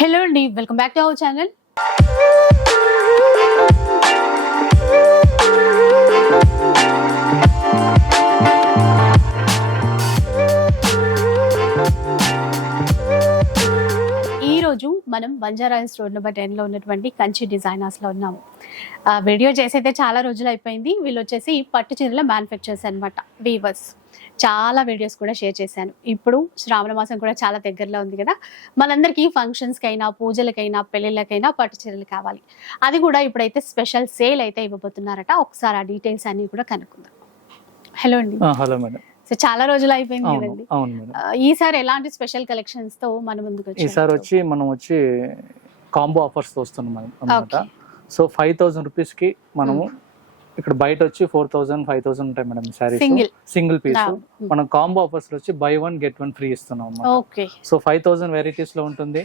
Hello అండి welcome back to our channel. ఈరోజు మనం బంజారాయిల్స్ రోడ్ నెంబర్ టెన్లో ఉన్నటువంటి కంచి డిజైనర్స్లో ఉన్నాము. వీడియో వీడియో అయితే చాలా రోజులు అయిపోయింది. వీళ్ళు వచ్చేసి పట్టు చీరల మ్యానుఫ్యాక్చర్స్ అన్నమాట వీవర్స్ చాలా వీడియోస్ కూడా షేర్ చేశాను. ఇప్పుడు శ్రావణ మాసం కూడా చాలా దగ్గరలో ఉంది కదా. మనందరికీ ఫంక్షన్స్కైనా పూజలకైనా పెళ్ళిళ్ళకైనా పట్టు చీరలు కావాలి. అది కూడా ఇప్పుడైతే స్పెషల్ సేల్ అయితే ఇవ్వబోతున్నారట. ఒకసారి ఆ డీటెయిల్స్ అన్ని కూడా కనుక్కుందాం. హలో అండి. హలో మేడం సో చాలా రోజులు అయిపోయింది కదండి. ఈసారి ఎలాంటి స్పెషల్ కలెక్షన్స్తో మన ముందుకు? ఈసారి వచ్చి మనం వచ్చి కాంబో ఆఫర్స్ వస్తున్నాం అనమాట. సో ఫైవ్ థౌసండ్ రూపీస్కి మనము ఇక్కడ బయట వచ్చి ఫోర్ థౌసండ్ ఫైవ్ థౌసండ్ ఉంటాయి madam saris. Single piece Ah, mm. మనం కాంబో ఆఫర్స్ వచ్చి buy one get one free ఇస్తున్నాం సో ఫైవ్ థౌసండ్ వెరైటీస్లో ఉంటుంది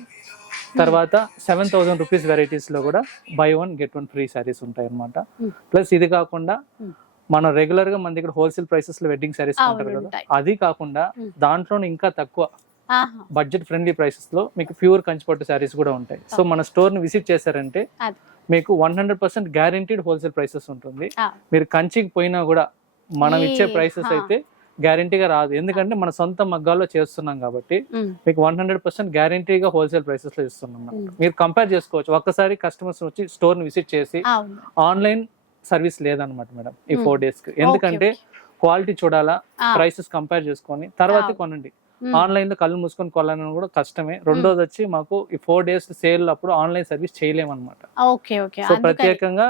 తర్వాత సెవెన్ థౌసండ్ రూపీస్ వెరైటీస్లో కూడా buy one get one free saris ఉంటాయి అనమాట Mm. ప్లస్ ఇది కాకుండా Mm. మనం రెగ్యులర్గా మన దగ్గర హోల్సేల్ ప్రైసెస్లో వెడ్డింగ్ శారీస్ ఉంటారు కదా ఉంటాయి. అది కాకుండా. దాంట్లో ఇంకా తక్కువ బడ్జెట్ ఫ్రెండ్లీ ప్రైసెస్లో మీకు ప్యూర్ కంచిపట్టు శారీస్ కూడా ఉంటాయి సో మన స్టోర్ని విజిట్ చేశారంటే. మీకు one hundred percent guaranteed wholesale prices ఉంటుంది. మీరు కంచికి పోయినా కూడా మనం ఇచ్చే ప్రైసెస్. అయితే గ్యారంటీగా రాదు ఎందుకంటే మన సొంత మగ్గాల్లో చేస్తున్నాం కాబట్టి మీకు వన్ హండ్రెడ్ పర్సెంట్ గ్యారంటీగా హోల్సేల్ ప్రైసెస్లో ఇస్తున్నాం. మీరు కంపేర్ చేసుకోవచ్చు ఒక్కసారి కస్టమర్స్ వచ్చి స్టోర్ని విజిట్ చేసి ఆన్లైన్ సర్వీస్ లేదన్నమాట మేడం ఈ. ఫోర్ డేస్కి ఎందుకంటే క్వాలిటీ చూడాలా ప్రైసెస్ కంపేర్ చేసుకొని తర్వాత. కొనండి ఆన్లైన్లో కళ్ళు మూసుకొని కొనాలని కూడా కష్టమే. రెండోది వచ్చి మాకు ఈ ఫోర్ డేస్ సేల్ అప్పుడు online service చేయలేమన్నమాట. Okay okay. So ప్రత్యేకంగా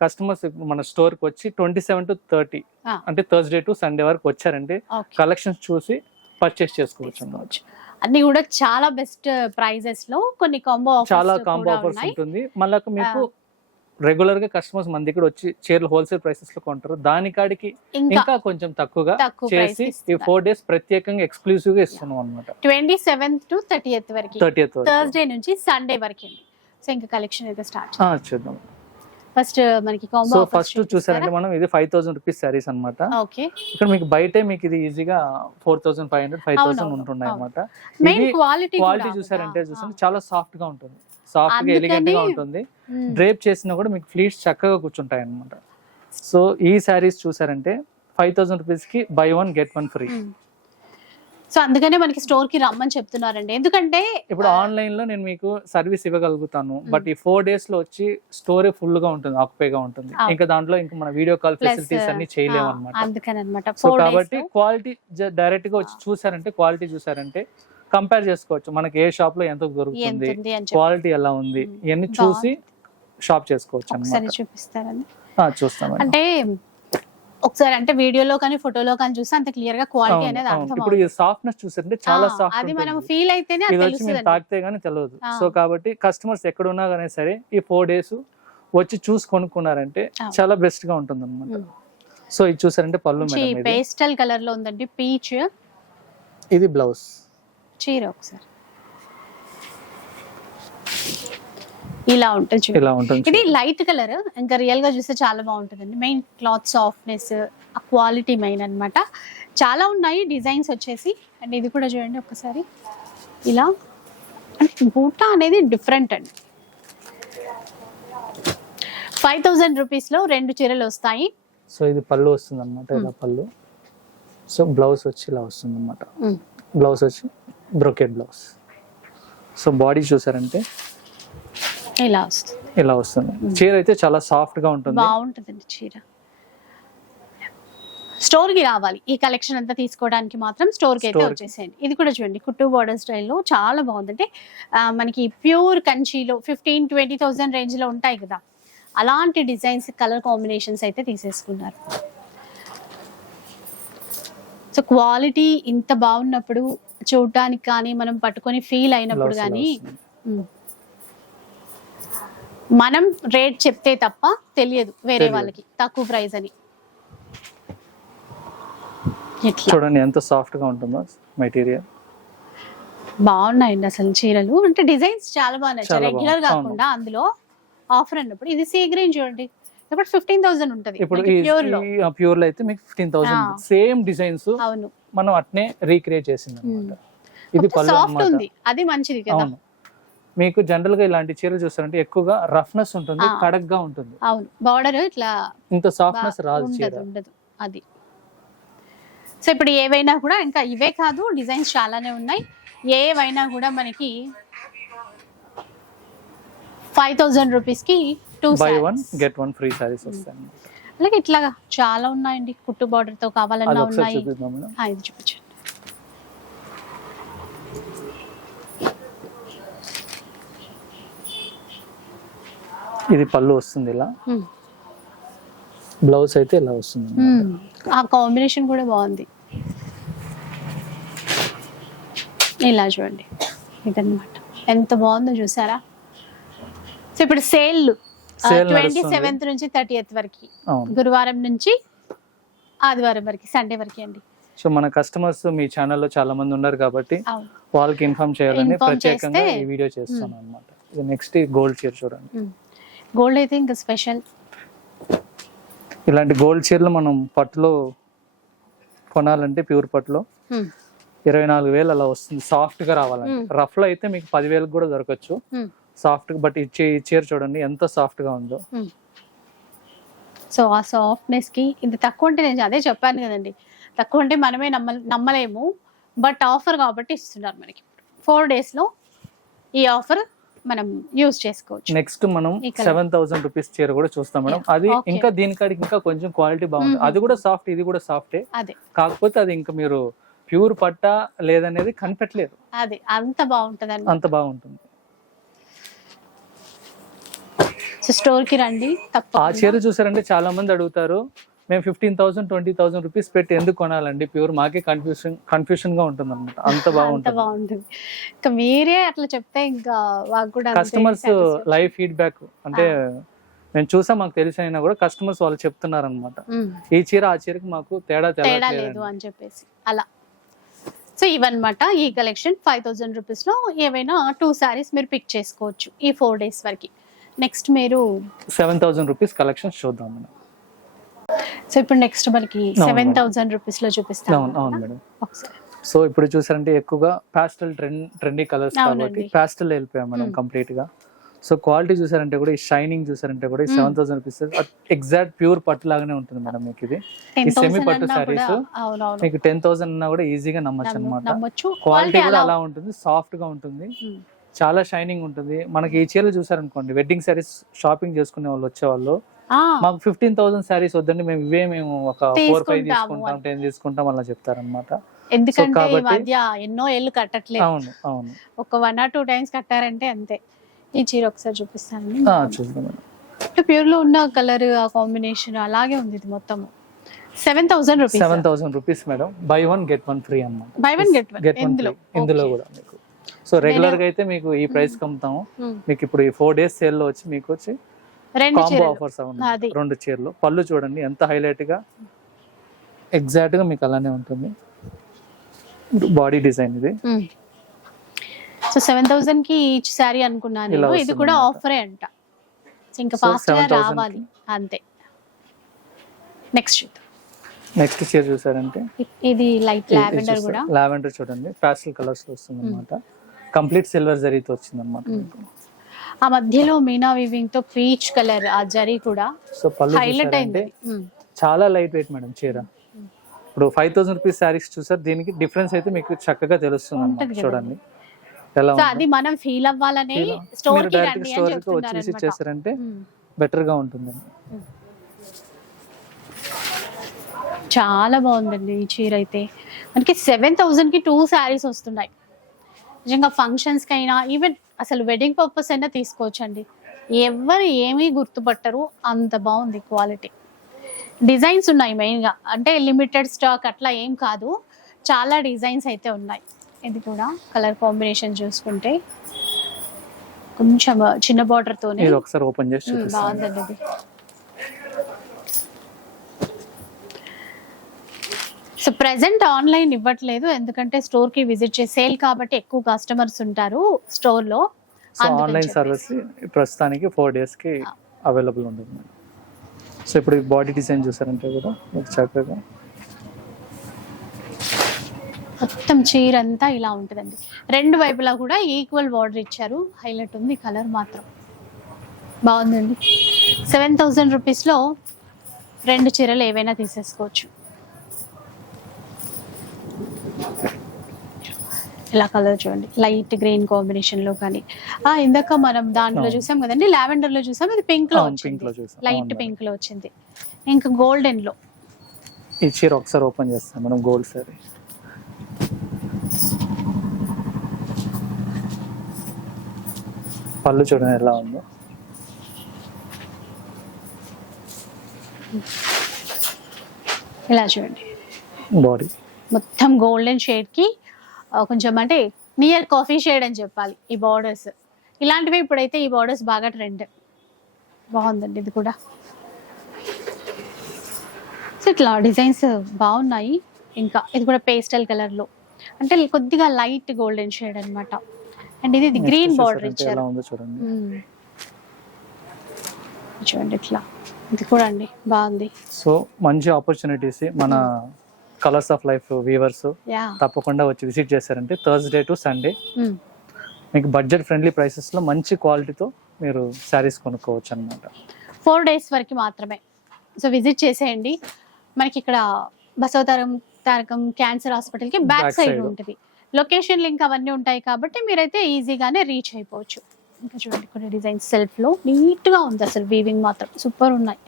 కస్టమర్స్ మన స్టోర్కి వచ్చి ట్వంటీ సెవెన్ టు థర్టీ. అంటే థర్స్డే టు సండే వరకు వచ్చారంటే కలెక్షన్స్ చూసి పర్చేస్ చేసుకోవచ్చు అన్ని కూడా చాలా బెస్ట్ ప్రైజెస్లో కొన్ని కాంబో చాలా కాంబో ఆఫర్స్ ఉంటుంది. మళ్ళీ మీకు రెగ్యులర్గా కస్టమర్స్ మన దగ్గర వచ్చి చీరలు హోల్సేల్ ప్రైసెస్లో కొంటారు. దానికాడికి ఇంకా ఇంకా కొంచెం తక్కువగా చేసి ఈ ఫోర్ డేస్ ప్రత్యేకంగా ఎక్స్క్లూసివ్గా ఇస్తున్నాం అనమాట twenty seventh to thirty eighth వరకు. థర్టీ థర్స్డే నుంచి సండే వరకు సో ఇంకా కలెక్షన్ అయితే స్టార్ట్ చూద్దాం. ఫస్ట్ మనకి కాంబో సో ఫస్ట్ చూసారంటే మనం ఇది ఫైవ్ థౌసండ్ రూపీస్ శారీస్ అనమాట ఓకే. ఇక్కడ మీకు బయటే మీకు ఇది ఈజీగా four thousand five hundred five thousand ఉంటున్నాయి. అనమాట క్వాలిటీ క్వాలిటీ చూసారంటే చూసారంటే చాలా సాఫ్ట్గా ఉంటుంది. సాఫ్ట్గా ఎలిగెంట్గా ఉంటుంది డ్రేప్ చేసినా కూడా మీకు ఫ్లీట్స్ చక్కగా కూర్చుంటాయి అనమాట సో ఈ శారీస్ చూసారంటే ఫైవ్ థౌసండ్ రూపీస్కి buy one get one free. So అందుకనే మనకి స్టోర్కి రమ్మని చెప్తున్నారండి. ఎందుకంటే ఇప్పుడు ఆన్లైన్లో నేను మీకు సర్వీస్ ఇవ్వగలుగుతాను. బట్ ఈ ఫోర్ డేస్లో వచ్చి స్టోరే ఫుల్గా ఉంటుంది ఆక్యుపై గా ఉంటుంది. ఇంకా దాంట్లో ఇంకా మన వీడియో కాల్ ఫెసిలిటీస్ అన్ని చేయలేము అనమాట సో కాబట్టి క్వాలిటీ డైరెక్ట్గా వచ్చి చూసారంటే క్వాలిటీ చూసారంటే కంపేర్ చేసుకోవచ్చు. మనకి ఏ షాప్లో ఎంత దొరుకుతుంది క్వాలిటీ ఎలా ఉంది. ఇవన్నీ చూసి షాప్ చేసుకోవచ్చు అనమాట చూపిస్తారండి చూస్తాం అంటే ఒకసారి అంటే వీడియోలో కానీ ఫోటోలో కానీ చూస్తే అంత క్లియర్గా క్వాలిటీ అనేది అర్థం ఇప్పుడు ఈ సాఫ్ట్నెస్ చూసారంటే చాలా సాఫ్ట్ అది మనం ఫీల్ అయితేనే అది తెలుస్తుంది తాకితే గానీ తెలియదు. సో కాబట్టి కస్టమర్స్ ఎక్కడ ఉన్నా కానీ సరే ఈ ఫోర్ డేస్ వచ్చి చూసి కొనుక్కున్నారంటే. చాలా బెస్ట్గా ఉంటుంది అనమాట సో ఇది చూసారంటే పళ్ళు మేడం ఇది. పేస్టల్ కలర్లో ఉందండి పీచ్ ఇది బ్లౌజ్ చీర ఒకసారి. ఇలా ఉంటుంది ఇలా ఉంటుంది ఇది లైట్ కలర్ ఇంకా రియల్గా చూస్తే చాలా బాగుంటుందండి. మెయిన్ క్లాత్ సాఫ్ట్నెస్ ఆ క్వాలిటీ మెయిన్ అన్నమాట. చాలా ఉన్నాయి డిజైన్స్ వచ్చేసి. అండ్ ఇది కూడా చూడండి ఒకసారి. ఇలా. బూటా అనేది డిఫరెంట్ అండి. ఫైవ్ థౌజండ్ రూపీస్లో రెండు చీరలు వస్తాయి. సో ఇది పళ్ళు వస్తుంది అనమాట ఇలా పళ్ళు. సో బ్లౌజ్ వచ్చి ఇలా వస్తుంది అనమాట బ్లౌజ్ వచ్చి బ్రోకెట్ బ్లౌజ్ సో బాడీ చూసారంటే ఇలా వస్తుంది. ఇలా వస్తుంది. చీర అయితే చాలా సాఫ్ట్గా ఉంటుంది. బాగుంటుందండి చీర. స్టోర్కి రావాలి. ఈ కలెక్షన్ అంతా తీసుకోవడానికి మాత్రం స్టోర్కి అయితే. వచ్చేసేయండి. ఇది కూడా చూడండి. కుట్టు బార్డర్ స్టైల్లో చాలా బాగుంది అంటే ఆ, మనకి ప్యూర్ కంచిలో ఫిఫ్టీన్ ట్వంటీ థౌసండ్ రేంజ్లో ఉంటాయి కదా. అలాంటి డిజైన్స్ కలర్ కాంబినేషన్స్ అయితే తీసేసుకున్నారు. సో క్వాలిటీ ఇంత బాగున్నప్పుడు చూడటానికి కానీ మనం పట్టుకొని ఫీల్ అయినప్పుడు కానీ. మనం రేట్ చెప్తే తప్ప తెలియదు వేరే. వాళ్ళకి తక్కువ ప్రైస్ అని. చూడండి ఎంత సాఫ్ట్గా ఉంటుందో మెటీరియల్. బాగున్నాయండి అసలు చీరలు. అంటే డిజైన్స్ చాలా బాగా నచ్చాయి చాలా రెగ్యులర్. కాకుండా అందులో ఆఫర్ అన్నప్పుడు ఇది సీ గ్రీన్ చూడండి. ఇప్పుడు ఫిఫ్టీన్ థౌసండ్ ఉంటది. ఇప్పుడు ప్యూర్లో. ప్యూర్లో అయితే మీకు ఫిఫ్టీన్ థౌసండ్. సేమ్ డిజైన్స్ అవును. మనం అట్నే రీక్రియేట్ చేసింది అనమాట ఇది పళ్ళు సాఫ్ట్ ఉంది. అది మంచిది కదా. అవును. మీకు జనరల్గా ఇలాంటి చీరలు చూస్తారంటే ఎక్కువగా రఫ్నెస్ ఉంటుంది ఆ. కడక్గా ఉంటుంది. అవును. బార్డర్ ఇట్లా ఇంత సాఫ్ట్నెస్ రాదు చీర. అది. సో ఇప్పుడు ఏవైనా కూడా ఇంకా ఇవే కాదు డిజైన్స్ చాలానే ఉన్నాయి. ఏవైనా కూడా మనకి ఫైవ్ థౌజండ్ రూపీస్కి two buy one get one free saris వస్తాయి. అలాగే ఇట్లా చాలా ఉన్నాయండి. కుట్టు border తో కావాలన్నా ఉన్నాయి. ఇది చూపించండి. ఇది పళ్ళు వస్తుంది ఇలా. బ్లౌజ్ అయితే ఇలా వస్తుంది. ఆ కాంబినేషన్ కూడా బాగుంది. ఇలా చూడండి. ఇదన్నమాట. ఎంత బాగుందో చూసారా? సో ఇప్పుడు సేల్ ట్వంటీ. సెవెంత్ నుంచి థర్టీ ఎయిత్ వరకు గురువారం నుంచి ఆదివారం వరకు సండే వరకు అండి. సో మన కస్టమర్స్ మీ ఛానల్లో చాలా మంది ఉన్నారు కాబట్టి వాళ్ళకి ఇన్ఫార్మ్ చేయాలని ప్రత్యేకంగా ఈ వీడియో చేస్తాను అనమాట నెక్స్ట్ గోల్డ్ చీర చూడండి. గోల్డ్ అయితే ఇంకా స్పెషల్. ఇలాంటి గోల్డ్ చీరలు మనం పట్టులో కొనాలంటే ప్యూర్ పట్టులో ఇరవై నాలుగు వేలు అలా వస్తుంది. సాఫ్ట్గా రావాలండి. Hmm. రఫ్లో అయితే మీకు పదివేలకు కూడా దొరకచ్చు. సాఫ్ట్ బట్ ఈ చీర చూడండి ఎంత సాఫ్ట్గా ఉందో సో ఆ సాఫ్ట్నెస్కి ఇంత తక్కువ ఉంటే నేను అదే చెప్పాను కదండి. తక్కువ ఉంటే మనమే నమ్మ నమ్మలేము. బట్ ఆఫర్ కాబట్టి ఇస్తున్నారు మనకి. ఫోర్ డేస్లో ఈ ఆఫర్ మనం యూజ్ చేసుకోవచ్చు. నెక్స్ట్ మనం. సెవెన్ థౌసండ్ రూపీస్ చీర కూడా చూస్తాం మేడం. అది. ఇంకా దీనికాడికి ఇంకా కొంచెం క్వాలిటీ బాగుంది. అది కూడా సాఫ్ట్ ఇది కూడా సాఫ్టే అదే. కాకపోతే అది ఇంకా మీరు ప్యూర్ పట్టా లేదనేది కనిపెట్టలేరు అదే. అంత బాగుంటది అంత బాగుంటుంది. సో స్టోర్కి రండి ఆ తప్పకుండా చీర చూసారంటే చాలా మంది అడుగుతారు మేము fifteen thousand twenty thousand rupees పెట్టి ఎందుకు కొనాలండి? ప్యూర్ మాకే కన్ఫ్యూషన్ కన్ఫ్యూషన్గా ఉంటుంది అనమాట అంత బాగుంటుంది. బాగుంటుంది. ఇంకా మీరే అట్లా చెప్తే ఇంకా కూడా కస్టమర్స్. లైవ్ ఫీడ్బ్యాక్ అంటే మేము చూసా మాకు తెలిసిన కూడా కస్టమర్స్ వాళ్ళు చెప్తున్నారు అనమాట. ఈ చీర ఆ చీరకి మాకు తేడా తేడా. లేదు అని చెప్పేసి అలా. సో ఇవన్నమాట. ఈ కలెక్షన్ ఫైవ్ థౌజండ్ రూపీస్లో ఏవైనా టూ సారీస్ మీరు పిక్ చేసుకోవచ్చు ఈ ఫోర్ డేస్ వరకు. నెక్స్ట్ మీరు సెవెన్ థౌసండ్ రూపీస్ కలెక్షన్స్ చూద్దాం మనం సో ఇప్పుడు నెక్స్ట్ మనకి సెవెన్ మేడం. థౌజండ్ రూపీస్లో చూపిస్తాను. అవును అవును మేడం. సో ఇప్పుడు చూసారంటే ఎక్కువగా పాస్టల్ ట్రెండ్ ట్రెండీ కలర్స్ కాబట్టి. పాస్టల్ వెళ్ళిపోయాం మేడం Hmm. కంప్లీట్గా సో క్వాలిటీ చూసారంటే కూడా ఈ షైనింగ్ చూసారంటే కూడా ఈ. Seven thousand rupees exact pure పట్టు లాగానే ఉంటుంది మేడం మీకు ఇది. semi థౌసండ్ పట్టు అవునవును. మీకు టెన్ థౌసండ్ అన్నా కూడా ఈజీగా నమ్మచ్చు నమ్ము- అనమాట క్వాలిటీ కూడా అలా ఉంటుంది సాఫ్ట్గా ఉంటుంది. చాలా షైనింగ్ ఉంటుంది. మనకి ఈ చీరలు చూసారనుకోండి వెడ్డింగ్ సారీస్ షాపింగ్ చేసుకునే వాళ్ళు వచ్చేవాళ్ళు. మాకు ఫిఫ్టీన్ థౌసండ్ సారీస్ వద్దండి మేము ఇవే మేము ఒక ఫోర్ ఫైవ్ తీసుకుంటాం టెన్ తీసుకుంటాం అలా చెప్తారనమాట ఎందుకంటే ఈ మధ్య ఎన్నో ఏళ్ళు కట్టట్లేదు. అవును అవును. ఒక వన్ ఆర్ టూ టైమ్స్ కట్టారంటే అంతే. ఈ చీర ఒకసారి చూపిస్తాను. చూద్దాం ప్యూర్లో ఉన్న కలర్ ఆ కాంబినేషన్ అలాగే ఉంది ఇది మొత్తం. Seven thousand rupees seven thousand rupees madam. Buy one get one free అన్నమాట. బై వన్ గెట్ వన్ ఇందులో. ఇందులో. కూడా మీకు. సో రెగ్యులర్గా అయితే మీకు ఈ ప్రైస్ అమ్ముతాము. మీకు ఇప్పుడు ఈ ఫోర్ డేస్ సేల్లో వచ్చి మీకు వచ్చి రెండు కాంబో ఆఫర్స్. అవును. రెండు చీరలు. పళ్ళు చూడండి ఎంత హైలైట్గా ఎగ్జాక్ట్గా మీకు అలానే ఉంటుంది. బాడీ డిజైన్ ఇది. సో సెవెన్ థౌసండ్కి ఈచ్ శారీ అనుకున్నాను. ఇది కూడా వస్తుందన్నమాట. ఆఫరే అంట. ఇంకా ఫాస్ట్గా 7,000 కి. రావాలి. అంతే. నెక్స్ట్ నెక్స్ట్ చీర చూసారంటే? ఇది లైట్ లావెండర్ కూడా. లావెండర్ చూడండి. ప్యాస్టల్ కలర్స్లో వస్తుంది అనమాట కంప్లీట్ సిల్వర్ జరీతో వచ్చింది అనమాట ఆ మధ్యలో మీనా వీవింగ్తో పీచ్ కలర్ ఆ జరీ కూడా సో పళ్ళు హైలైట్ అయింది. చాలా లైట్ వెయిట్ మేడం చీర. ఇప్పుడు ఫైవ్ థౌసండ్ రూపీస్ శారీస్ చూసారు దీనికి డిఫరెన్స్ అయితే మీకు చక్కగా తెలుస్తుంది అన్నమాట. చూడండి. ఎలా సో ఉందో. అది మనం ఫీల్ అవ్వాలని స్టోర్కి రండి అని చెప్తున్నారు చేశారంటే బెటర్గా ఉంటుంది. చాలా బాగుందండి ఈ చీర అయితే. మనకి సెవెన్ థౌజండ్కి టూ శారీస్ వస్తున్నాయి. నిజంగా ఫంక్షన్స్ కైనా ఈవెన్ అసలు వెడ్డింగ్ పర్పస్ అయినా తీసుకోవచ్చు అండి ఎవరు ఏమీ గుర్తుపట్టరు అంత బాగుంది క్వాలిటీ డిజైన్స్ ఉన్నాయి మెయిన్గా అంటే లిమిటెడ్ స్టాక్ అట్లా ఏం కాదు. చాలా డిజైన్స్ అయితే ఉన్నాయి. ఇది కూడా కలర్ కాంబినేషన్ చూసుకుంటే. కొంచెం చిన్న border తోనే. ఇది ఒకసారి ఓపెన్ చేసి బాగుందండి ఇది. సో ప్రెసెంట్ ఆన్లైన్ ఇవ్వట్లేదు ఎందుకంటే స్టోర్కి విజిట్ చేసి సేల్ కాబట్టి ఎక్కువ కస్టమర్స్ ఉంటారు స్టోర్లో సో ఆన్లైన్. సర్వీస్ ప్రస్తుతానికి ఫోర్ డేస్కి అవైలబుల్ ఉంటుంది సో ఇప్పుడు బాడీ డిజైన్ చూసారంటే కూడా మీకు చక్కగా మొత్తం చీర అంతా ఇలా ఉంటుందండి. రెండు వైపులా కూడా ఈక్వల్ బార్డర్ ఇచ్చారు. హైలైట్ ఉంది కలర్ మాత్రం. బాగుందండి. సెవెన్ థౌజండ్ రూపీస్లో రెండు చీరలు ఏవైనా తీసేసుకోవచ్చు. ఇలా కలర్ చూడండి. లైట్ గ్రీన్ కాంబినేషన్లో కానీ. ఆ ఇందాక మనం దాంట్లో. చూసాం కదండి లావెండర్లో చూసాం ఇది పింక్లో వచ్చింది. చూసాం. లైట్. పింక్లో వచ్చింది. ఇంకా గోల్డెన్లో. ఈ చీర ఒకసారి ఓపెన్ చేస్తాం మనం గోల్డ్ సారీ పళ్ళు చూడండి ఎలా ఉందో. ఇలా చూడండి. బాడీ మొత్తం గోల్డెన్ షేడ్కి ఆ, కొంచెం అంటే నియర్ కాఫీ షేడ్ అని చెప్పాలి ఈ బార్డర్స్ ఇలాంటివి ఇప్పుడైతే ఈ బార్డర్స్ బాగా ట్రెండ్ బాగుందండి ఇది కూడా. సో ఇట్లా డిజైన్స్ బాగున్నాయి. ఇంకా ఇది కూడా పేస్టల్ కలర్లో. అంటే కొద్దిగా లైట్ గోల్డెన్ షేడ్ అన్నమాట. అండ్ ఇది గ్రీన్ బార్డర్ ఇచ్చారు. చూడండి. ఇట్లా. ఇది కూడా అండి బాగుంది. సో మంచి ఆపర్చునిటీస్ మన కలర్స్ ఆఫ్ లైఫ్ వ్యూవర్స్ యా తప్పకుండా వచ్చి విజిట్ చేశారంటే థర్స్డే టు సండే. మీకు బడ్జెట్ ఫ్రెండ్లీ ప్రైసెస్లో మంచి క్వాలిటీతో మీరు శారీస్ కొనుక్కోవచ్చు అనమాట ఫోర్ డేస్ వరకు మాత్రమే. సో విజిట్ చేసేయండి. మనకి ఇక్కడ బసవతారం తారకం క్యాన్సర్ హాస్పిటల్కి బ్యాక్ Back సైడ్. ఉంటుంది. లొకేషన్ లింక్ అవన్నీ ఉంటాయి కాబట్టి మీరైతే ఈజీగానే రీచ్ అయిపోవచ్చు. ఇంకా చూడండి కొన్ని డిజైన్స్ సెల్ఫ్లో నీట్గా ఉంది అసలు వీవింగ్ మాత్రం. సూపర్ ఉన్నాయి.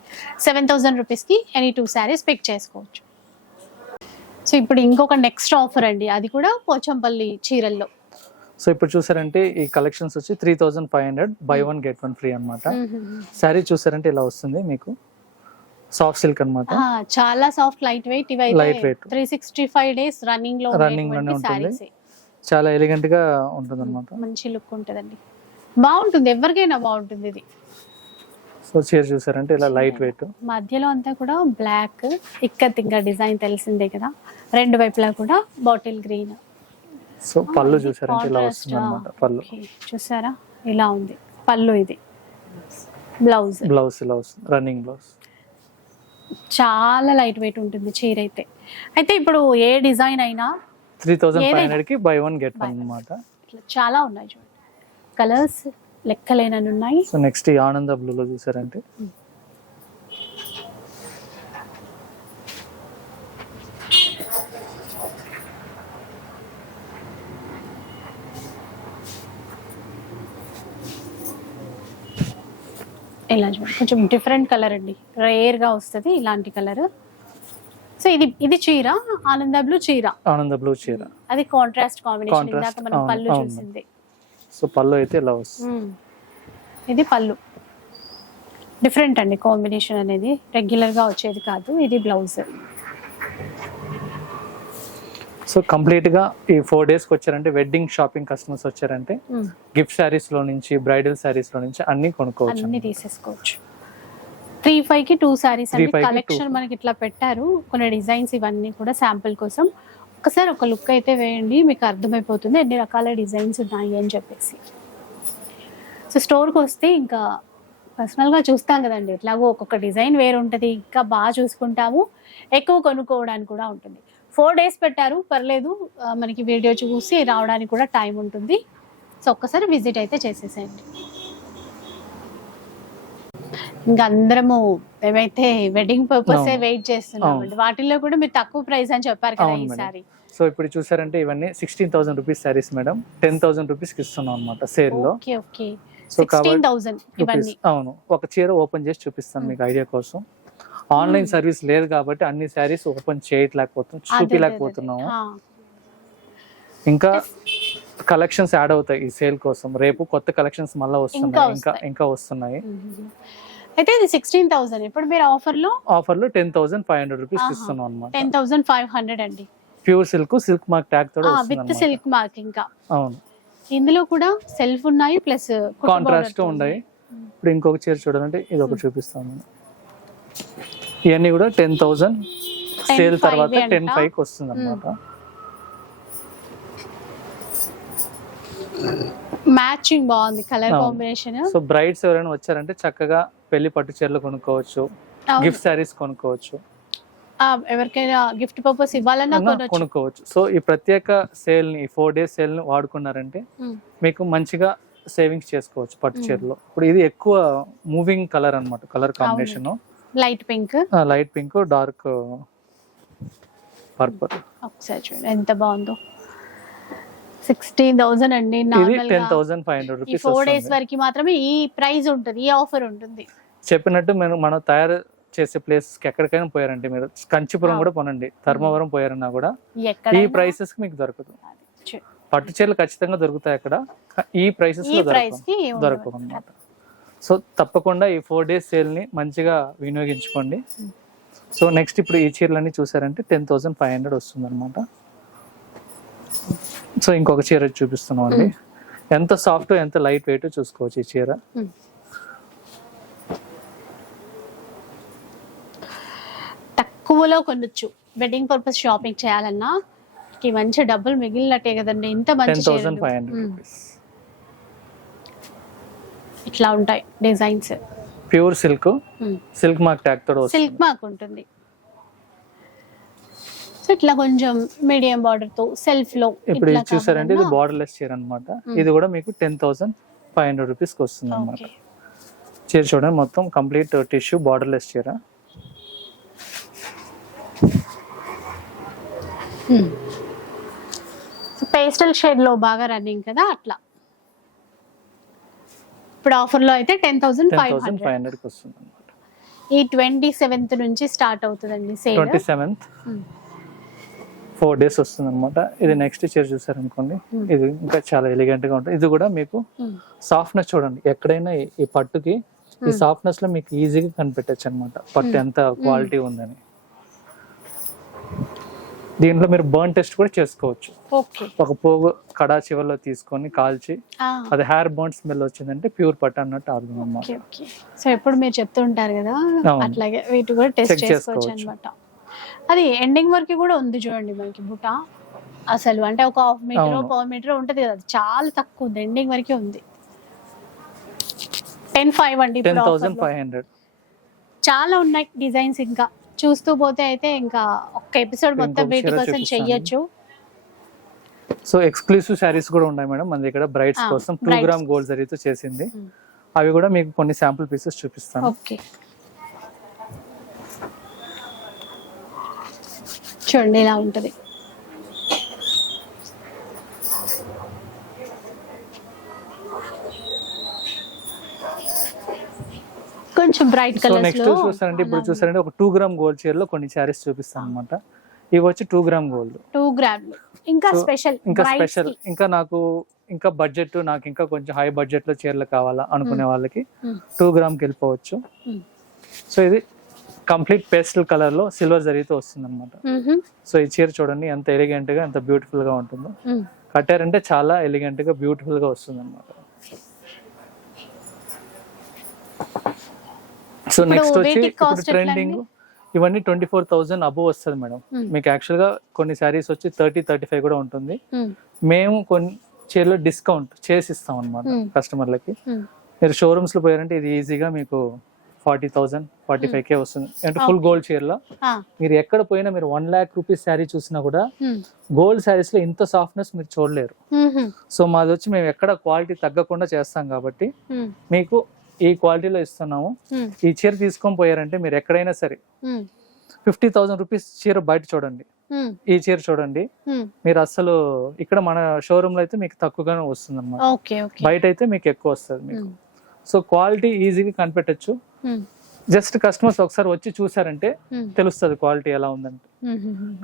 సెవెన్ థౌజండ్ రూపీస్కి ఎనీ టూ శారీస్ పిక్ చేసుకోవచ్చు. సో ఇప్పుడు ఇంకొక నెక్స్ట్ ఆఫర్ అండి. అది కూడా పోచంపల్లి చీరల్లో. సో ఇప్పుడు చూసారంటే ఈ కలెక్షన్స్ వచ్చి three thousand five hundred buy one get one free అనమాట శారీ చూసారంటే ఇలా వస్తుంది మీకు. సాఫ్ట్ సిల్క్ అనమాట చాలా సాఫ్ట్ లైట్ వెయిట్ ఇవైతే weight. Three sixty five days రన్నింగ్లో Running లోనే ఉంటుంది. చాలా ఎలిగెంట్గా ఉంటుంది అనమాట మంచి లుక్ ఉంటుందండి. బాగుంటుంది. ఎవరికైనా బాగుంటుంది ఇది. సో చీర చూసారంటే ఇలా లైట్ వెయిట్ మధ్యలో అంతా కూడా బ్లాక్ ఇక్కత్ ఇంకా డిజైన్ తెలిసిందే కదా. రెండు వైపులా కూడా బాటిల్ గ్రీన్ సో పళ్ళు చూసారంటే ఇలా వస్తుంది అనమాట పళ్ళు. చూసారా? ఇలా ఉంది. పళ్ళు ఇది. బ్లౌజ్ బ్లౌజ్ ఇలా వస్తుంది. రన్నింగ్ బ్లౌజ్ చాలా లైట్ వెయిట్ ఉంటుంది చీర అయితే. అయితే ఇప్పుడు ఏ డిజైన్ అయినా త్రీ థౌజండ్ ఫైవ్ ఏదైనా. హండ్రెడ్కి బై వన్ గెట్ వన్. అనమాట ఇట్లా చాలా ఉన్నాయి చూడండి కలర్స్ లెక్కలేనని ఉన్నాయి సో నెక్స్ట్ ఈ ఆనంద బ్లూలో చూసారంటే. ఇలా చూడండి. కొంచెం డిఫరెంట్ కలర్ అండి. రేర్గా వస్తుంది ఇలాంటి కలర్ సో ఇది ఇది చీర ఆనంద బ్లూ చీర. ఆనంద బ్లూ చీర. అది కాంట్రాస్ట్ కాంబినేషన్ ఇందాక మనం పళ్ళు. చూసింది. సో పళ్ళు అయితే ఇలా వస్తుంది. ఇది పళ్ళు. డిఫరెంట్ అండి కాంబినేషన్ అనేది. రెగ్యులర్గా వచ్చేది కాదు ఇది బ్లౌజ్ సో కంప్లీట్గా ఈ ఫోర్ డేస్కి వచ్చారంటే వెడ్డింగ్ షాపింగ్ కస్టమర్స్ వచ్చారంటే గిఫ్ట్ శారీస్లో నుంచి బ్రైడల్ శారీస్లో నుంచి అన్ని కొనుక్కోవచ్చు. అన్ని తీసేసుకోవచ్చు. త్రీ ఫైవ్కి టూ five కి కలెక్షన్. మనకి ఇట్లా పెట్టారు. కొన్ని డిజైన్స్ ఇవన్నీ కూడా శాంపుల్ కోసం. ఒకసారి ఒక లుక్ అయితే వేయండి మీకు అర్థమైపోతుంది ఎన్ని రకాల డిజైన్స్ ఉన్నాయి అని చెప్పేసి. సో స్టోర్కి వస్తే ఇంకా పర్సనల్గా చూస్తాం కదండి ఎట్లాగో ఒక్కొక్క డిజైన్ వేరు ఉంటుంది ఇంకా బాగా చూసుకుంటాము ఎక్కువ కొనుక్కోవడానికి కూడా ఉంటుంది. ఫోర్ డేస్ పెట్టారు పర్లేదు మనకి వీడియో చూసి రావడానికి కూడా టైం ఉంటుంది. సో ఒక్కసారి విజిట్ అయితే చేసేసేయండి. ఇంకా అందరము మేమైతే వెడ్డింగ్ పర్పస్. వెయిట్ చేస్తున్నాం వాటిల్లో కూడా మీరు తక్కువ ప్రైస్ అని చెప్పారు కదా. ఈసారి. సో ఇప్పుడు చూసారంటే ఇవన్నీ sixteen thousand rupees saris madam. Ten thousand రూపీస్కి ఇస్తున్నాం అనమాట సేల్లో సో రూపీస్ అవును. ఒక చీర ఓపెన్ చేసి చూపిస్తాను మీకు ఐడియా కోసం. ఆన్లైన్ సర్వీస్ లేదు కాబట్టి అన్ని శారీస్ ఓపెన్ చేయట్లేకపోతున్నాం. చూపించలేకపోతున్నాము ఇంకా కలెక్షన్స్ యాడ్ అవుతాయి ఈ సేల్ కోసం. రేపు కొత్త కలెక్షన్స్ మళ్ళీ వస్తున్నాయి. ఇంకా. ఇంకా వస్తున్నాయి. మ్మ్. అయితే ఇది సిక్స్టీన్ థౌసండ్ ఇప్పుడు మీరు ఆఫర్లో ఆఫర్లో ten thousand five hundred rupees. ఇస్తున్నాం అనమాట టెన్ థౌసండ్ ఫైవ్ హండ్రెడ్ అండి. Pure silk silk mark tag తోడు విత్ సిల్క్ మార్క్ ఇంకా. అవును. ఇందులో కూడా సెల్ఫ్ ఉన్నాయి ప్లస్ కాంట్రాస్ట్ ఉన్నాయి. ఇప్పుడు ఇంకొక చీర చూడాలంటే ఇది ఒకటి చూపిస్తాను నేను. ఇవన్నీ కూడా టెన్ థౌసండ్ 10 సేల్ తర్వాత. టెన్ ఫైవ్కి వస్తుంది అనమాట మ్యాచింగ్ బాగుంది కలర్. కాంబినేషన్ సో బ్రైడ్స్ ఎవరైనా వచ్చారంటే చక్కగా పెళ్ళి పట్టు చీరలు కొనుక్కోవచ్చు గిఫ్ట్ శారీస్ కొనుక్కోవచ్చు. ఎవరికైనా గిఫ్ట్ పర్పస్ ఇవ్వాలన్నా కొనుక్కోవచ్చు. సో ఈ ప్రత్యేక సేల్ని ఫోర్ డేస్ సేల్ని వాడుకున్నారంటే మీకు మంచిగా సేవింగ్స్ చేసుకోవచ్చు పట్టు. చీరలో. ఇప్పుడు ఇది ఎక్కువ మూవింగ్ కలర్ అన్నమాట colour combination. Light pink. Light pink dark purple. ఒకసారి చూడండి ఎంత బాగుందో. థౌసండ్ అండి ten thousand five hundred rupees four days వరకు మాత్రమే ఈ ప్రైస్ ఉంటుంది ఈ ఆఫర్ ఉంటుంది. చెప్పినట్టు మేము మనం తయారు చేసే ప్లేసెస్కి ఎక్కడికైనా పోయారంటే మీరు. కంచిపురం. కూడా కొనండి ధర్మవరం పోయారన్నా కూడా. ఈ ప్రైసెస్కి మీకు దొరకదు. పట్టు చీరలు ఖచ్చితంగా దొరుకుతాయి అక్కడ. ఈ ప్రైసెస్ దొరకవు. అన్నమాట. సో తప్పకుండా ఈ ఫోర్ డేస్ సేల్ని మంచిగా వినియోగించుకోండి. సో నెక్స్ట్ ఇప్పుడు ఈ చీరలన్నీ చూసారంటే టెన్ థౌసండ్ ఫైవ్ హండ్రెడ్ వస్తుంది అనమాట సో ఇంకొక చీర చూపిస్తున్నాం అండి. ఎంత సాఫ్ట్ ఎంత లైట్ వెయిట్ చూసుకోవచ్చు ఈ చీర. తక్కువలో కొనొచ్చు. వెడ్డింగ్ పర్పస్ షాపింగ్ చేయాలన్నా మంచి డబ్బులు మిగిలినట్టే కదండి. ఇంత మంచి ఇట్లా ఉంటాయి designs. Pure silk silk mark tag silk mark ఉంటుంది. సో ఇట్లా కొంచెం మీడియం బార్డర్తో సెల్ఫ్లో ఇప్పుడు ఇది చూసారంటే ఇది కావాలన్నా- బార్డర్ లెస్ చీర అనమాట. ఇది కూడా మీకు టెన్ థౌసండ్ ఫైవ్ హండ్రెడ్ రూపీస్కి వస్తుంది అనమాట చీర చూడండి మొత్తం కంప్లీట్ టిష్యూ బార్డర్ లెస్ చీర పేస్టల్ షేడ్లో బాగా రన్నింగ్ కదా అట్లా. ఇప్పుడు ఆఫర్లో అయితే ten thousand five thousand five hundred వస్తుంది ఈ ట్వంటీ సెవెంత్ నుంచి స్టార్ట్ అవుతుందండి sale twenty seventh four days వస్తుంది అనమాట ఇది నెక్స్ట్ చీర చూసారనుకోండి. ఇది ఇంకా చాలా ఎలిగెంట్గా ఉంటుంది. ఇది కూడా మీకు సాఫ్ట్నెస్ చూడండి. ఎక్కడైనా ఈ- పట్టుకి ఈ. సాఫ్ట్నెస్లో మీకు ఈజీగా కనిపెట్టచ్చు అనమాట పట్టు Mm. ఎంత క్వాలిటీ ఉందని. దీంట్లో మీరు బర్న్ టెస్ట్ కూడా చేసుకోవచ్చు. ఒక పోగు కడా చివరిలో తీసుకొని కాల్చి అది హెయిర్ బర్న్ స్మెల్ వచ్చిందంటే ప్యూర్ పట్టు అన్నట్టు అర్థం అన్నమాట సో ఎప్పుడు మీరు చెప్తుంటారు కదా. అట్లాగే వీటి కూడా టెస్ట్ చేసుకోవచ్చు. అనమాట అది ఎండింగ్ వరకు కూడా ఉంది చూడండి మనకి బుట్ట. అసలు అంటే ఒక హాఫ్ మీటర్. పవర్ మీటర్ ఉంటది కదా అది చాలా తక్కువ ఉంది ఎండింగ్ వరకే ఉంది. టెన్ ఫైవ్ అండి చాలా ఉన్నాయి డిజైన్స్ ఇంకా. చూస్తూ పోతే అయితే ఇంకా ఒక్క ఎపిసోడ్ మొత్తం వీటి కోసం. చెయ్యొచ్చు. సో ఎక్స్క్లూసివ్ శారీస్ కూడా ఉన్నాయి మేడం మన దగ్గర బ్రైడ్స్ ఆ, కోసం టూ. గ్రామ్ గోల్డ్ జరీతో చేసింది. Mm. అవి కూడా మీకు కొన్ని శాంపుల్ పీసెస్ చూపిస్తాను. ఓకే చూడండి ఇలా ఉంటది. కొంచెం బ్రైట్ సో కలర్స్ నెక్స్ట్లో చూసారంటే ఇప్పుడు చూసారంటే ఒక టూ గ్రామ్ గోల్డ్ చీరలో కొన్ని శారీస్ చూపిస్తాను అనమాట ఇవి వచ్చి two gram gold two gram ఇంకా స్పెషల్ ఇంకా స్పెషల్ ఇంకా నాకు ఇంకా బడ్జెట్ నాకు ఇంకా కొంచెం హై బడ్జెట్లో చీరలు కావాలా అనుకునే వాళ్ళకి Mm. టూ గ్రామ్కి వెళ్ళిపోవచ్చు. సో ఇది కంప్లీట్ పేస్టల్ కలర్లో సిల్వర్ జరీతో వస్తుంది అనమాట సో ఈ చీర చూడండి ఎంత ఎలిగెంట్గా ఎంత బ్యూటిఫుల్గా ఉంటుందో కట్టారంటే చాలా ఎలిగెంట్గా బ్యూటిఫుల్గా వస్తుంది అనమాట సో నెక్స్ట్ వచ్చి ట్రెండింగ్? ఇవన్నీ ట్వంటీ ఫోర్ థౌసండ్ అబవ్ వస్తుంది మేడం. మీకు యాక్చువల్గా కొన్ని శారీస్ వచ్చి థర్టీ థర్టీ ఫైవ్ కూడా ఉంటుంది. మేము. కొన్ని చీరలో డిస్కౌంట్ చేసి ఇస్తాం అనమాట. కస్టమర్లకి మీరు షోరూమ్స్లో పోయారంటే ఇది ఈజీగా మీకు forty thousand forty five K వస్తుంది. అంటే ఫుల్. గోల్డ్ చీరలో మీరు ఎక్కడ పోయినా మీరు వన్ ల్యాక్ రూపీస్ శారీ చూసినా కూడా గోల్డ్ శారీస్లో ఇంత సాఫ్ట్నెస్ మీరు చూడలేరు. సో మాది వచ్చి మేము ఎక్కడ క్వాలిటీ తగ్గకుండా చేస్తాం కాబట్టి మీకు ఈ క్వాలిటీలో ఇస్తున్నాము. ఈ చీర తీసుకొని పోయారంటే మీరు ఎక్కడైనా సరే ఫిఫ్టీ థౌసండ్ రూపీస్ చీర బయట చూడండి. ఈ చీర చూడండి. మీరు అసలు ఇక్కడ మన షోరూమ్లో అయితే మీకు తక్కువగానే వస్తుంది అనమాట బయట అయితే మీకు ఎక్కువ వస్తుంది మీకు. సో క్వాలిటీ ఈజీగా కనిపెట్టచ్చు. జస్ట్ కస్టమర్స్ ఒకసారి వచ్చి చూసారంటే తెలుస్తుంది క్వాలిటీ ఎలా ఉందంటే.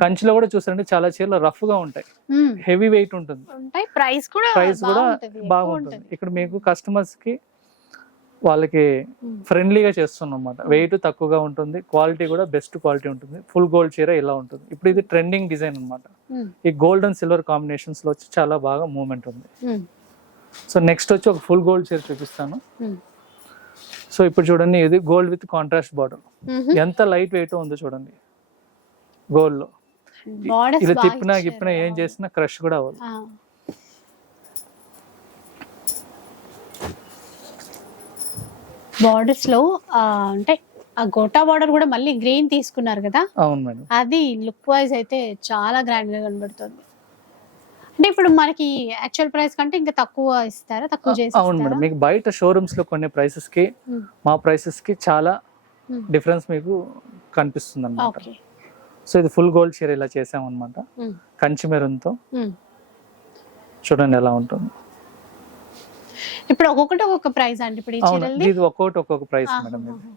కంచిలో కూడా చూసారంటే చాలా చీరలు రఫ్గా ఉంటాయి హెవీ వెయిట్ ఉంటుంది. ప్రైస్ కూడా ప్రైస్ కూడా బాగుంటది. ఇక్కడ మీకు కస్టమర్స్కి వాళ్ళకి. ఫ్రెండ్లీగా చేస్తున్నాం అనమాట వెయిట్ తక్కువగా ఉంటుంది. క్వాలిటీ కూడా బెస్ట్ క్వాలిటీ ఉంటుంది. ఫుల్ గోల్డ్ చీర ఇలా ఉంటుంది. ఇప్పుడు ఇది ట్రెండింగ్ డిజైన్ అన్నమాట. Mm. ఈ గోల్డ్ అండ్ సిల్వర్ కాంబినేషన్స్లో వచ్చి చాలా బాగా మూవ్మెంట్ ఉంది. సో నెక్స్ట్ వచ్చి ఒక ఫుల్ గోల్డ్ చీర చూపిస్తాను. సో ఇప్పుడు చూడండి ఇది గోల్డ్ విత్ కాంట్రాస్ట్ బార్డర్. ఎంత లైట్ వెయిట్ ఉందో చూడండి. గోల్డ్లో. ఇలా బాగా తిప్పినా. గిప్పినా ఏం చేసినా క్రష్ కూడా అవ్వదు. బార్డర్స్లో అంటే ఆ గోటా బార్డర్ కూడా మళ్ళీ గ్రీన్ తీసుకున్నారు కదా? అవును మేడం. అది లుక్ వైజ్ అయితే చాలా గ్రాండ్గా కనబడుతుంది. అంటే ఇప్పుడు మనకి యాక్చువల్ ప్రైస్ కంటే ఇంకా తక్కువ ఇస్తారా? తక్కువ చేసి అవును మేడం. మీకు బయట షోరూమ్స్లో కొన్ని ప్రైసెస్కి Hmm. మా ప్రైసెస్కి చాలా Hmm. డిఫరెన్స్ మీకు కనిపిస్తుంది అనమాట ఓకే సో ఇది ఫుల్ గోల్డ్ చీర ఇలా చేసామన్నమాట. కంచి మెరూన్తో చూడండి ఎలా ఉంటుంది. ఇప్పుడు ఒక్కొక్కటి ఒక్కొక్క ప్రైస్ అండి. ఇప్పుడు ఇది ఒక్కొక్కటి ఒక్కొక్క ప్రైస్ మేడం ఇది.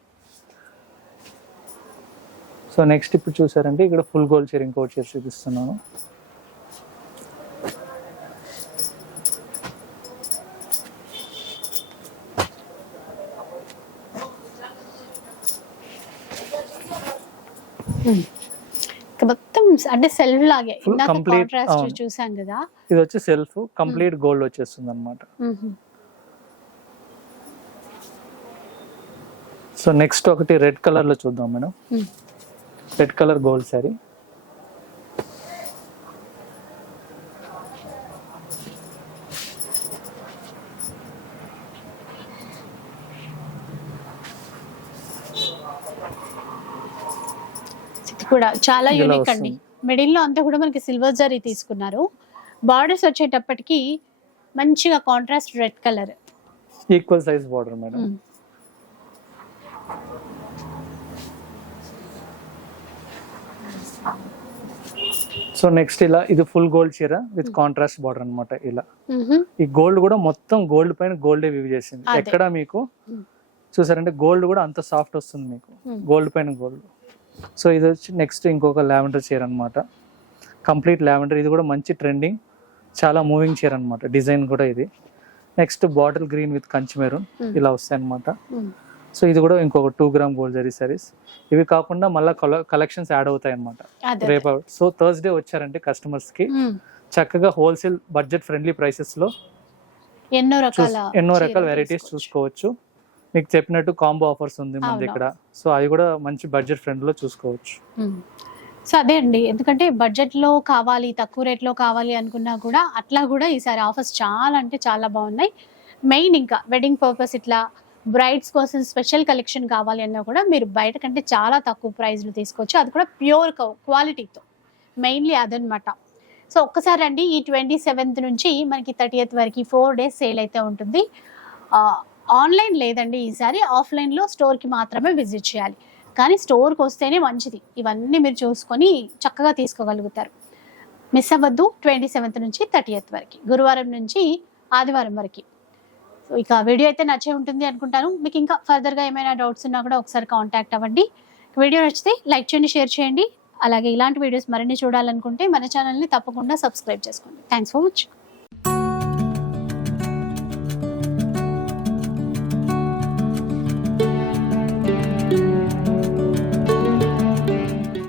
సో నెక్స్ట్ ఇప్పుడు చూసారంటే ఇక్కడ ఫుల్ గోల్డ్ చీర ఇంకోటి చీర చూపిస్తున్నాను ఇంకా మొత్తం అంటే సెల్ఫ్ లాగే. అవును. చూసాం కదా. ఇది వచ్చి సెల్ఫ్ కంప్లీట్ గోల్డ్ వచ్చేస్తుంది అనమాట. సో నెక్స్ట్ ఒకటి రెడ్ కలర్లో చూద్దాం madam. Red colour gold sari ఇది కూడా చాలా యూనిక్ అండి. మిడిల్లో అంతా కూడా మనకి సిల్వర్ జరీ తీసుకున్నారు. బార్డర్స్ వచ్చేటప్పటికి మంచిగా contrast red colour equal size border madam so next ఇలా ఇది ఫుల్ గోల్డ్ చీర విత్ కాంట్రాస్ట్ బార్డర్ అన్నమాట ఇలా. ఈ గోల్డ్ కూడా మొత్తం గోల్డ్ పైన గోల్డే వివ్ చేసింది. ఎక్కడ మీకు? Hmm. చూసారంటే గోల్డ్ కూడా అంత సాఫ్ట్ వస్తుంది మీకు. Hmm. గోల్డ్ పైన గోల్డ్ సో ఇది వచ్చి నెక్స్ట్ ఇంకొక లావెండర్ చీర అన్నమాట. కంప్లీట్ లావెండర్ ఇది కూడా మంచి ట్రెండింగ్ చాలా మూవింగ్ చీర అన్నమాట. డిజైన్ కూడా ఇది. Next bottle green with Kanchi maroon Hmm. ఇలా వస్తాయి అన్నమాట. సో ఇది కూడా ఇంకొక two gram gold zari saris ఇవి కాకుండా మళ్ళీ కలెక్షన్స్ యాడ్ అవుతాయి అన్నమాట. అదే. రేపు సో థర్స్డే వచ్చారంటే కస్టమర్స్కి మ్మ్. చక్కగా హోల్సేల్ బడ్జెట్ ఫ్రెండ్లీ ప్రైసెస్లో ఎన్నో రకాల ఎన్నో రకాల వెరైటీస్. చూసుకోవచ్చు. మీకు చెప్పినట్టు కాంబో ఆఫర్స్ ఉంది మన. దగ్గర. సో అది కూడా మంచి బడ్జెట్ ఫ్రెండ్లో చూసుకోవచ్చు. సో అదే అండి. ఎందుకంటే బడ్జెట్లో కావాలి తక్కువ రేట్లో కావాలి అనుకున్నా కూడా అట్లా కూడా ఈసారి ఆఫర్స్ చాలా అంటే చాలా బాగున్నాయి. మెయిన్ ఇంకా వెడ్డింగ్ పర్పస్ ఇట్లా బ్రైడ్స్ కోసం స్పెషల్ కలెక్షన్ కావాలి అన్నా కూడా మీరు బయట కంటే చాలా తక్కువ ప్రైస్లు తీసుకోవచ్చు. అది కూడా ప్యూర్ క్వాలిటీతో. మెయిన్లీ అదనమాట. సో ఒక్కసారి అండి ఈ ట్వంటీ సెవెంత్ నుంచి మనకి థర్టీ వరకు ఫోర్ డేస్ సేల్ అయితే ఉంటుంది. ఆన్లైన్ లేదండి ఈసారి ఆఫ్లైన్లో స్టోర్కి మాత్రమే విజిట్ చేయాలి. కానీ స్టోర్కి వస్తేనే మంచిది. ఇవన్నీ మీరు చూసుకొని చక్కగా తీసుకోగలుగుతారు. మిస్ అవ్వద్దు ట్వంటీ సెవెంత్ నుంచి థర్టీ వరకు. గురువారం నుంచి ఆదివారం వరకు. ఇక వీడియో అయితే నచ్చే ఉంటుంది అనుకుంటాను. మీకు ఇంకా ఫర్దర్గా ఏమైనా డౌట్స్ ఉన్నా కూడా ఒకసారి కాంటాక్ట్ అవ్వండి. వీడియో నచ్చితే లైక్ చేయండి షేర్ చేయండి. అలాగే ఇలాంటి వీడియోస్ మరిన్ని చూడాలనుకుంటే మన ఛానల్ని తప్పకుండా సబ్స్క్రైబ్ చేసుకోండి. Thanks for much